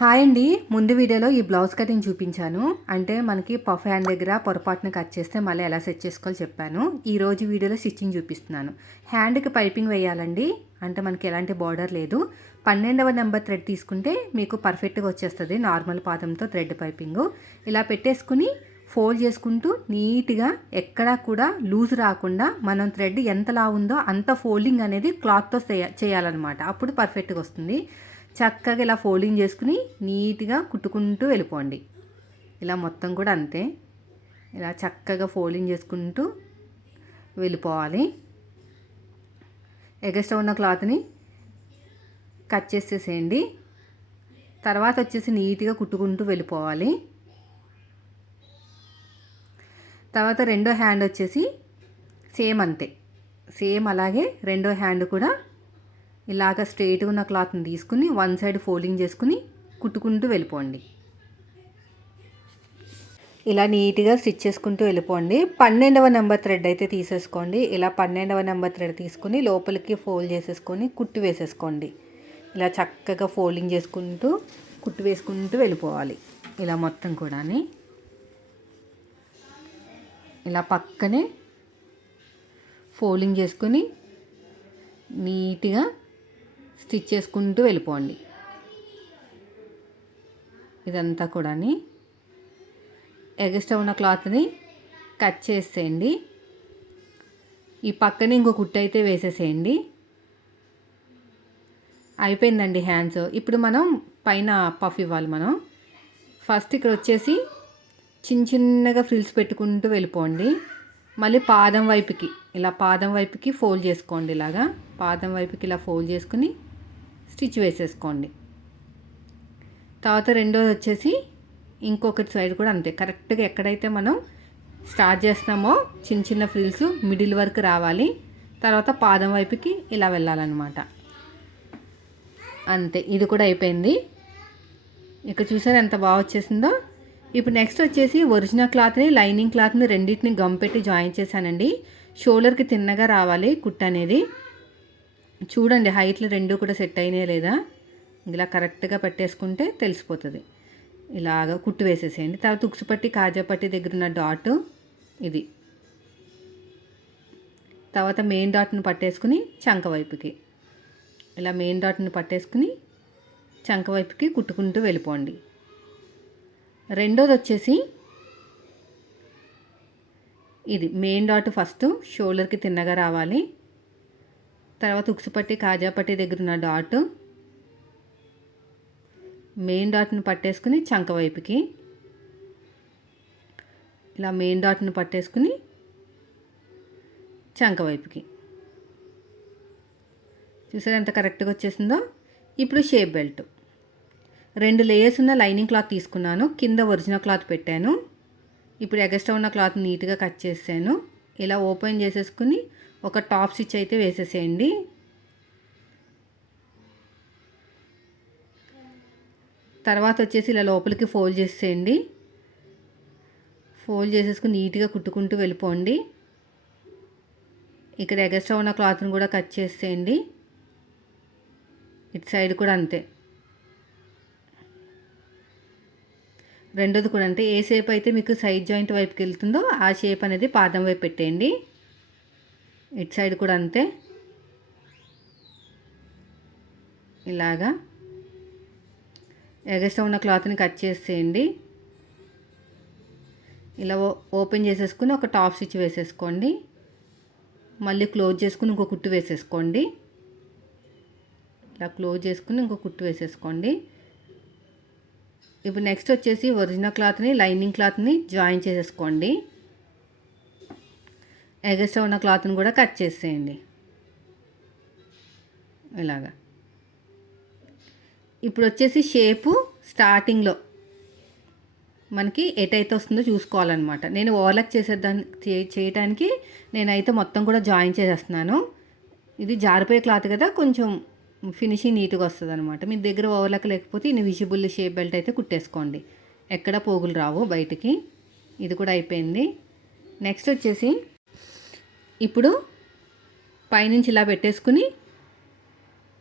Hi అండి. ముందు వీడియోలో ఈ బ్లౌజ్ కటింగ్ చూపించాను. అంటే మనకి పఫ్ హ్యాండ్ దగ్గర పొరపాటున కట్ చేస్తే మళ్ళీ ఎలా సెట్ చేసుకోవాలో చెప్పాను. ఈరోజు వీడియోలో స్టిచ్చింగ్ చూపిస్తున్నాను. హ్యాండ్కి పైపింగ్ వేయాలండి. అంటే మనకి ఎలాంటి బార్డర్ లేదు. పన్నెండవ నెంబర్ థ్రెడ్ తీసుకుంటే మీకు పర్ఫెక్ట్గా వచ్చేస్తుంది. నార్మల్ పాదంతో థ్రెడ్ పైపింగ్. ఇలా పెట్టేసుకుని ఫోల్డ్ చేసుకుంటూ నీట్గా ఎక్కడా కూడా లూజ్ రాకుండా మనం థ్రెడ్ ఎంతలా ఉందో అంత ఫోల్డింగ్ అనేది క్లాత్తో చేయాలన్నమాట. అప్పుడు పర్ఫెక్ట్గా వస్తుంది. చక్కగా ఇలా ఫోల్డింగ్ చేసుకుని నీట్గా కుట్టుకుంటూ వెళ్ళిపోండి. ఇలా మొత్తం కూడా అంతే. ఇలా చక్కగా ఫోల్డింగ్ చేసుకుంటూ వెళ్ళిపోవాలి. ఎగస్ట్రా ఉన్న క్లాత్ని కట్ చేసేసేయండి. తర్వాత వచ్చేసి నీట్గా కుట్టుకుంటూ వెళ్ళిపోవాలి. తర్వాత రెండో హ్యాండ్ వచ్చేసి సేమ్ అంతే. సేమ్ అలాగే రెండో హ్యాండ్ కూడా ఇలాగ స్ట్రైట్గా ఉన్న క్లాత్ని తీసుకుని వన్ సైడ్ ఫోల్డింగ్ చేసుకుని కుట్టుకుంటూ వెళ్ళిపోండి. ఇలా నీట్గా స్టిచ్ చేసుకుంటూ వెళ్ళిపోండి. పన్నెండవ నెంబర్ థ్రెడ్ అయితే తీసేసుకోండి. ఇలా పన్నెండవ నెంబర్ థ్రెడ్ తీసుకుని లోపలికి ఫోల్డ్ చేసేసుకొని కుట్టు వేసేసుకోండి. ఇలా చక్కగా ఫోల్డింగ్ చేసుకుంటూ కుట్టు వేసుకుంటూ వెళ్ళిపోవాలి. ఇలా మొత్తం కూడా ఇలా పక్కనే ఫోల్డింగ్ చేసుకుని నీట్గా స్టిచ్ చేసుకుంటూ వెళ్ళిపోండి. ఇదంతా కూడా ఎగస్ట్రా ఉన్న క్లాత్ని కట్ చేసేయండి. ఈ పక్కన ఇంకో కుట్టు అయితే వేసేసేయండి. అయిపోయిందండి హ్యాండ్స్. ఇప్పుడు మనం పైన పఫ్ ఇవ్వాలి మనం. ఫస్ట్ ఇక్కడ వచ్చేసి చిన్న చిన్నగా ఫ్రిల్స్ పెట్టుకుంటూ వెళ్ళిపోండి. మళ్ళీ పాదం వైపుకి ఇలా పాదం వైపుకి ఫోల్డ్ చేసుకోండి ఇలాగా. పాదం వైపుకి ఇలా ఫోల్డ్ చేసుకుని స్టిచ్ వేసేసుకోండి. తర్వాత రెండోది వచ్చేసి ఇంకొకటి సైడ్ కూడా అంతే. కరెక్ట్గా ఎక్కడైతే మనం స్టార్ట్ చేస్తున్నామో చిన్న చిన్న ఫ్రిల్స్ మిడిల్ వరకు రావాలి. తర్వాత పాదం వైపుకి ఇలా వెళ్ళాలన్నమాట. అంతే. ఇది కూడా అయిపోయింది. ఇక్కడ చూసారు ఎంత బాగా వచ్చేసిందో? ఇప్పుడు నెక్స్ట్ వచ్చేసి ఒరిజినల్ క్లాత్ని లైనింగ్ క్లాత్ని రెండింటిని గమ్ పెట్టి జాయిన్ చేశానండి. షోల్డర్కి తిన్నగా రావాలి కుట్ అనేది. చూడండి హైట్లు రెండు కూడా సెట్ అయినాయి లేదా? ఇలా కరెక్ట్గా పెట్టేసుకుంటే తెలిసిపోతుంది. ఇలాగ కుట్టు వేసేసేయండి. తర్వాత ఉక్సుపట్టి కాజాపట్టి దగ్గర ఉన్న డాట్ ఇది. తర్వాత మెయిన్ డాట్ను పట్టేసుకుని చంక వైపుకి. ఇలా మెయిన్ డాట్ని పట్టేసుకుని చంక వైపుకి కుట్టుకుంటూ వెళ్ళిపోండి. రెండోది వచ్చేసి ఇది. మెయిన్ డాట్ ఫస్ట్ షోల్డర్కి తిన్నగా రావాలి. తర్వాత ఉక్సుపట్టి కాజాపట్టి దగ్గర ఉన్న డాట్ మెయిన్ డాట్ని పట్టేసుకుని చంక వైపుకి. ఇలా మెయిన్ డాట్ని పట్టేసుకుని చంక వైపుకి. చూసారు ఎంత కరెక్ట్గా వచ్చేసిందో? ఇప్పుడు షేప్ బెల్ట్ రెండు లేయర్స్ ఉన్న లైనింగ్ క్లాత్ తీసుకున్నాను. కింద ఒరిజినల్ క్లాత్ పెట్టాను. ఇప్పుడు ఎగస్ట్రా ఉన్న క్లాత్ నీట్గా కట్ చేసాను ఇలా ఓపెన్ చేసేసుకుని ఒక టాప్ స్టిచ్ అయితే వేసేసేయండి. తర్వాత వచ్చేసి ఇలా లోపలికి ఫోల్డ్ చేసేయండి ఫోల్డ్ చేసేసుకుని నీట్గా కుట్టుకుంటూ వెళ్ళిపోండి. ఇక్కడ ఎగస్ట్రా ఉన్న క్లాత్ని కూడా కట్ చేసేయండి. ఇటు సైడ్ కూడా అంతే. రెండోది కూడా అంటే ఏ షేప్ అయితే మీకు సైడ్ జాయింట్ వైపుకి వెళ్తుందో ఆ షేప్ అనేది పాదం వైపు పెట్టేయండి. ఇటు సైడ్ కూడా అంతే. ఇలాగా. ఎగస్ట్రా ఉన్న క్లాత్ని కట్ చేసేయండి. ఇలా ఓపెన్ చేసేసుకుని ఒక టాప్ స్టిచ్ వేసేసుకోండి. మళ్ళీ క్లోజ్ చేసుకుని ఇంకో కుట్టు వేసేసుకోండి. ఇలా క్లోజ్ చేసుకుని ఇంకో కుట్టు వేసేసుకోండి. ఇప్పుడు నెక్స్ట్ వచ్చేసి ఒరిజినల్ క్లాత్ని లైనింగ్ క్లాత్ని జాయిన్ చేసేసుకోండి. ఎగస్ట్రా ఉన్న క్లాత్ని కూడా కట్ చేసేయండి. ఇలాగా. ఇప్పుడు వచ్చేసి షేపు స్టార్టింగ్లో మనకి ఎటైతే వస్తుందో చూసుకోవాలన్నమాట. నేను ఓవర్లాక్ చేసేదాన్ని చేయటానికి నేనైతే మొత్తం కూడా జాయిన్ చేసేస్తున్నాను. ఇది జారిపోయే క్లాత్ కదా కొంచెం ఫినిషింగ్ నీట్గా వస్తుంది అనమాట మీ దగ్గర ఓవర్లాక్ లేకపోతే ఇన్ని విజిబుల్ షేప్ బెల్ట్ అయితే కుట్టేసుకోండి. ఎక్కడ పోగులు రావు బయటికి. ఇది కూడా అయిపోయింది. నెక్స్ట్ వచ్చేసి ఇప్పుడు పైనుంచి ఇలా పెట్టేసుకుని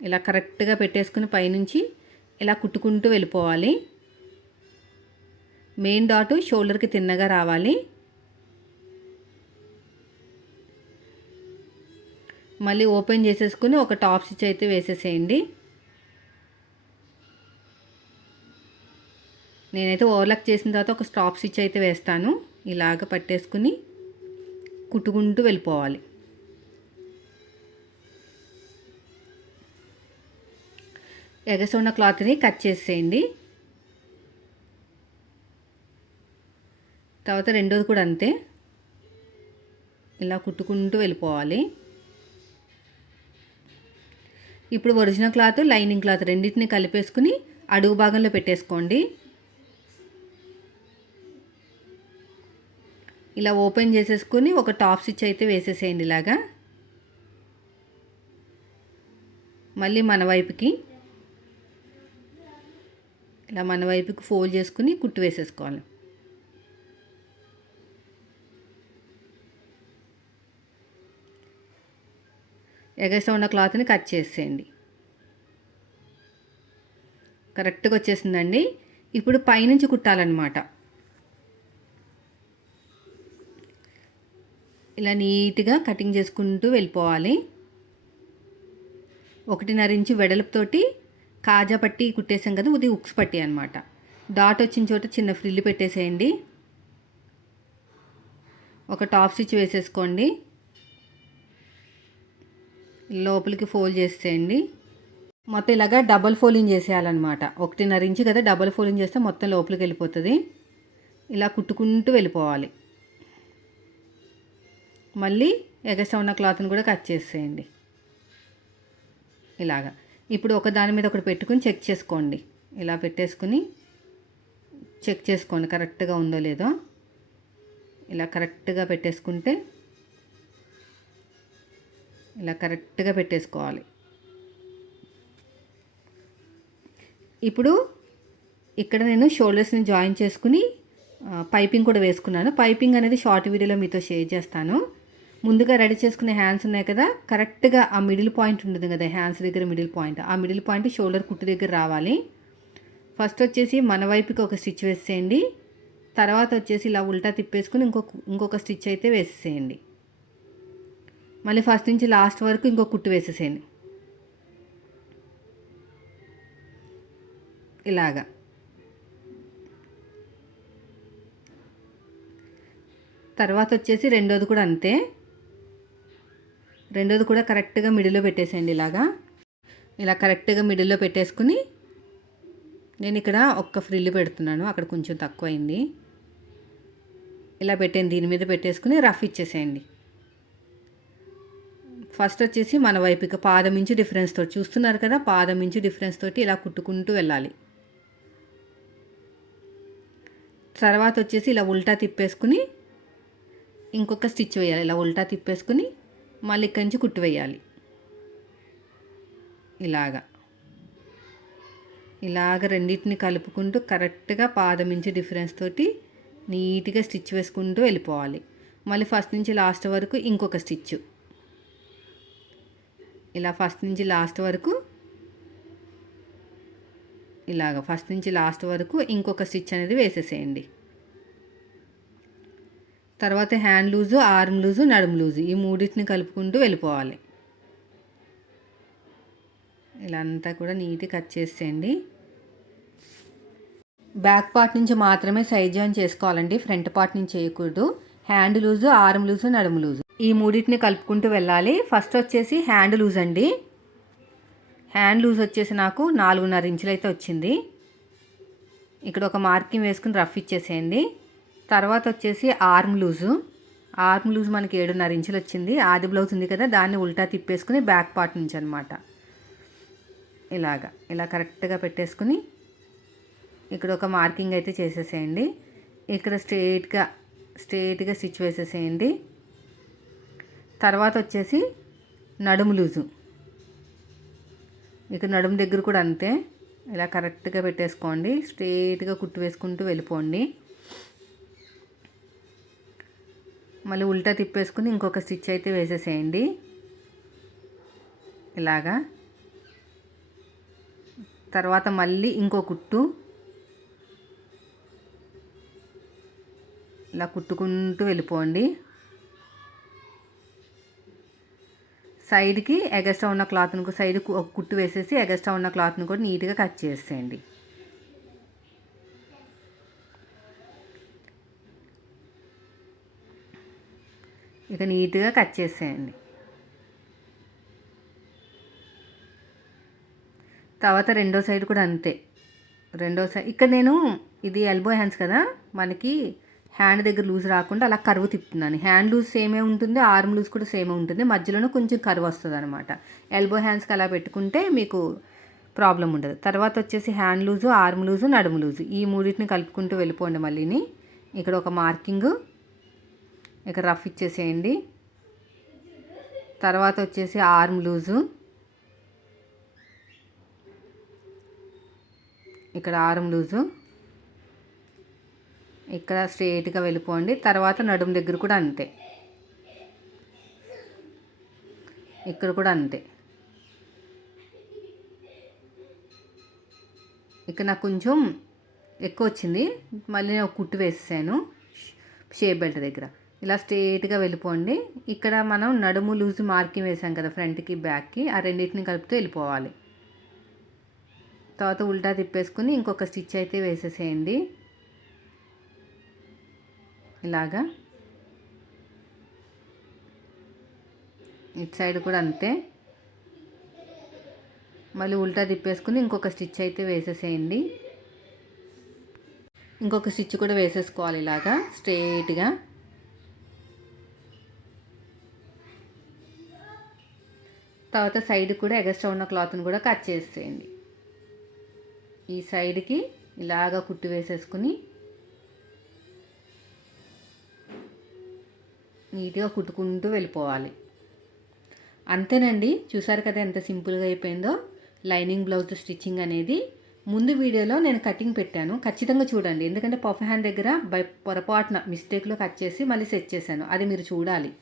ఇలా కరెక్ట్గా పెట్టేసుకుని పైనుంచి ఇలా కుట్టుకుంటూ వెళ్ళిపోవాలి. మెయిన్ డాటు షోల్డర్కి తిన్నగా రావాలి. మళ్ళీ ఓపెన్ చేసేసుకుని ఒక టాప్ స్టిచ్ అయితే వేసేసేయండి. నేనైతే ఓవర్లాక్ చేసిన తర్వాత ఒక స్టాప్ స్టిచ్ అయితే వేస్తాను. ఇలాగ పట్టేసుకుని కుట్టుకుంటూ వెళ్ళిపోవాలి. ఎగస ఉన్న క్లాత్ని కట్ చేసేయండి. తర్వాత రెండోది కూడా అంతే. ఇలా కుట్టుకుంటూ వెళ్ళిపోవాలి. ఇప్పుడు ఒరిజినల్ క్లాత్ లైనింగ్ క్లాత్ రెండింటిని కలిపేసుకుని అడుగు భాగంలో పెట్టేసుకోండి. ఇలా ఓపెన్ చేసేసుకుని ఒక టాప్ స్టిచ్ అయితే వేసేసేయండి ఇలాగా. మళ్ళీ మన వైపుకి ఇలా మన వైపుకి ఫోల్డ్ చేసుకుని కుట్టు వేసేసుకోవాలి. ఎగస్ట్రా ఉన్న క్లాత్ని కట్ చేసేయండి. కరెక్ట్గా వచ్చేసిందండి. ఇప్పుడు పైనుంచి కుట్టాలన్నమాట. ఇలా నీట్గా కటింగ్ చేసుకుంటూ వెళ్ళిపోవాలి. ఒకటిన్నర ఇంచు వెడల్పుతోటి కాజా పట్టి కుట్టేసాం కదా ఉది ఉక్స్ పట్టి అనమాట డాట్ వచ్చిన చోట చిన్న ఫ్రిల్లు పెట్టేసేయండి. ఒక టాప్ స్టిచ్ వేసేసుకోండి. లోపలికి ఫోల్డ్ చేసేయండి. మొత్తం ఇలాగా డబల్ ఫోలింగ్ చేసేయాలన్నమాట. ఒకటిన్నర ఇంచు కదా డబల్ ఫోలింగ్ చేస్తే మొత్తం లోపలికి వెళ్ళిపోతుంది. ఇలా కుట్టుకుంటూ వెళ్ళిపోవాలి. మళ్ళీ ఎగస్ట్రా ఉన్న క్లాత్ని కూడా కట్ చేసేయండి. ఇలాగా. ఇప్పుడు ఒక దాని మీద ఒకటి పెట్టుకుని చెక్ చేసుకోండి. ఇలా పెట్టేసుకుని చెక్ చేసుకోండి. కరెక్ట్గా ఉందో లేదో. ఇలా కరెక్ట్గా పెట్టేసుకుంటే ఇలా కరెక్ట్గా పెట్టేసుకోవాలి. ఇప్పుడు ఇక్కడ నేను షోల్డర్స్ని జాయిన్ చేసుకుని పైపింగ్ కూడా వేసుకున్నాను. పైపింగ్ అనేది షార్ట్ వీడియోలో మీతో షేర్ చేస్తాను. ముందుగా రెడీ చేసుకునే హ్యాండ్స్ ఉన్నాయి కదా కరెక్ట్గా ఆ మిడిల్ పాయింట్ ఉంటుంది కదా హ్యాండ్స్ దగ్గర మిడిల్ పాయింట్. ఆ మిడిల్ పాయింట్ షోల్డర్ కుట్టు దగ్గర రావాలి. ఫస్ట్ వచ్చేసి మన వైపుకి ఒక స్టిచ్ వేసేయండి. తర్వాత వచ్చేసి ఇలా ఉల్టా తిప్పేసుకుని ఇంకొక ఇంకొక స్టిచ్ అయితే వేసేసేయండి. మళ్ళీ ఫస్ట్ నుంచి లాస్ట్ వరకు ఇంకో కుట్టు వేసేసేయండి. ఇలాగా. తర్వాత వచ్చేసి రెండోది కూడా అంతే. రెండోది కూడా కరెక్ట్గా మిడిల్లో పెట్టేసేయండి ఇలాగా. ఇలా కరెక్ట్గా మిడిల్లో పెట్టేసుకుని నేను ఇక్కడ ఒక్క ఫ్రిల్లు పెడుతున్నాను అక్కడ కొంచెం తక్కువైంది. ఇలా పెట్టాను దీని మీద పెట్టేసుకుని రఫ్ ఇచ్చేసేయండి. ఫస్ట్ వచ్చేసి మన వైపు ఇక పాదం ఇంచు డిఫరెన్స్ తోటి చూస్తున్నారు కదా పాదం ఇంచు డిఫరెన్స్ తోటి ఇలా కుట్టుకుంటూ వెళ్ళాలి. తర్వాత వచ్చేసి ఇలా ఉల్టా తిప్పేసుకుని ఇంకొక స్టిచ్ వేయాలి ఇలా ఉల్టా తిప్పేసుకుని మళ్ళీ ఇక్కడి నుంచి కుట్టు వేయాలి. ఇలాగా. ఇలాగ రెండింటిని కలుపుకుంటూ కరెక్ట్గా పాదం ఇంచు డిఫరెన్స్ తోటి నీట్గా స్టిచ్ వేసుకుంటూ వెళ్ళిపోవాలి. మళ్ళీ ఫస్ట్ నుంచి లాస్ట్ వరకు ఇంకొక స్టిచ్. ఇలా ఫస్ట్ నుంచి లాస్ట్ వరకు ఇలాగ ఫస్ట్ నుంచి లాస్ట్ వరకు ఇంకొక స్టిచ్ అనేది వేసేసేయండి. తర్వాత హ్యాండ్ లూజు ఆర్మ్ లూజు నడుము లూజు ఈ మూడింటిని కలుపుకుంటూ వెళ్ళిపోవాలి. ఇలా అంతా కూడా నీట్గా కట్ చేసేయండి. బ్యాక్ పార్ట్ నుంచి మాత్రమే సైజ్ జాయిన్ చేసుకోవాలండి. ఫ్రంట్ పార్ట్ నుంచి చేయకూడదు. హ్యాండ్ లూజు ఆర్మ్ లూజు నడుము లూజు. ఈ మూడింటిని కలుపుకుంటూ వెళ్ళాలి. ఫస్ట్ వచ్చేసి హ్యాండ్ లూజ్ అండి. హ్యాండ్ లూజ్ వచ్చేసి నాకు నాలుగున్నర ఇంచులు అయితే వచ్చింది. ఇక్కడ ఒక మార్కింగ్ వేసుకుని రఫ్ ఇచ్చేసేయండి. తర్వాత వచ్చేసి ఆర్మ్ లూజు. ఆర్మ్ లూజ్ మనకి ఏడున్నర ఇంచులు వచ్చింది. ఆది బ్లౌజ్ ఉంది కదా దాన్ని ఉల్టా తిప్పేసుకుని బ్యాక్ పార్ట్ నుంచి అనమాట ఇలాగా ఇలా కరెక్ట్గా పెట్టేసుకుని ఇక్కడ ఒక మార్కింగ్ అయితే చేసేసేయండి. ఇక్కడ స్ట్రేట్గా స్ట్రేట్గా స్టిచ్ వేసేసేయండి. తర్వాత వచ్చేసి నడుము లూజు. ఇక్కడ నడుము దగ్గర కూడా అంతే. ఇలా కరెక్ట్గా పెట్టేసుకోండి. స్ట్రేట్గా కుట్టు వేసుకుంటూ వెళ్ళిపోండి. మళ్ళీ ఉల్టా తిప్పేసుకుని ఇంకొక స్టిచ్ అయితే వేసేసేయండి. ఇలాగా. తర్వాత మళ్ళీ ఇంకో కుట్టు. ఇలా కుట్టుకుంటూ వెళ్ళిపోండి. సైడ్కి ఎగస్ట్రా ఉన్న క్లాత్ను సైడ్ ఒక కుట్టు వేసేసి ఎగస్ట్రా ఉన్న క్లాత్ను కూడా నీట్గా కట్ చేసేయండి. ఇక నీట్గా కట్ చేసేయండి. తర్వాత రెండో సైడ్ కూడా అంతే. రెండో సైడ్ ఇక్కడ నేను ఇది ఎల్బో హ్యాండ్స్ కదా మనకి హ్యాండ్ దగ్గర లూజ్ రాకుండా అలా కరువు తిప్పుతున్నాను. హ్యాండ్ లూజ్ సేమే ఉంటుంది ఆర్మ్ లూజ్ కూడా సేమే ఉంటుంది. మధ్యలోనే కొంచెం కరువు వస్తుంది అనమాట ఎల్బో హ్యాండ్స్కి అలా పెట్టుకుంటే మీకు ప్రాబ్లం ఉండదు. తర్వాత వచ్చేసి హ్యాండ్ లూజు ఆర్మ్ లూజు నడుము లూజు. ఈ మూడింటిని కలుపుకుంటూ వెళ్ళిపోండి మళ్ళీని. ఇక్కడ ఒక మార్కింగ్ ఇక్కడ రఫ్ ఇచ్చేసేయండి. తర్వాత వచ్చేసి ఆర్మ్ లూజు. ఇక్కడ ఆర్మ్ లూజు. ఇక్కడ స్ట్రేట్గా వెళ్ళిపోండి. తర్వాత నడుము దగ్గర కూడా అంతే. ఇక్కడ కూడా అంతే. ఇక్కడ నాకు కొంచెం ఎక్కువ వచ్చింది. మళ్ళీ నేను కుట్టు వేసేసాను. షేప్ బెల్ట్ దగ్గర. ఇలా స్ట్రేట్గా వెళ్ళిపోండి. ఇక్కడ మనం నడుము లూజ్ మార్కింగ్ వేసాం కదా ఫ్రంట్కి బ్యాక్కి ఆ రెండింటిని కలుపుతూ వెళ్ళిపోవాలి. తర్వాత ఉల్టా తిప్పేసుకుని ఇంకొక స్టిచ్ అయితే వేసేసేయండి. ఇలాగా. ఇటు సైడ్ కూడా అంతే. మళ్ళీ ఉల్టా తిప్పేసుకుని ఇంకొక స్టిచ్ అయితే వేసేసేయండి. ఇంకొక స్టిచ్ కూడా వేసేసుకోవాలి ఇలాగా స్ట్రేట్గా. తర్వాత సైడ్ కూడా ఎగస్ట్రా ఉన్న క్లాత్ని కూడా కట్ చేసేయండి. ఈ సైడ్కి ఇలాగా కుట్టు వేసేసుకుని నీట్గా కుట్టుకుంటూ వెళ్ళిపోవాలి. అంతేనండి. చూసారు కదా ఎంత సింపుల్గా అయిపోయిందో? లైనింగ్ బ్లౌజ్ స్టిచ్చింగ్ అనేది. ముందు వీడియోలో నేను కటింగ్ పెట్టాను. ఖచ్చితంగా చూడండి. ఎందుకంటే పఫ్ హ్యాండ్ దగ్గర బై పొరపాటున మిస్టేక్లో కట్ చేసి మళ్ళీ సెట్ చేశాను. అది మీరు చూడాలి.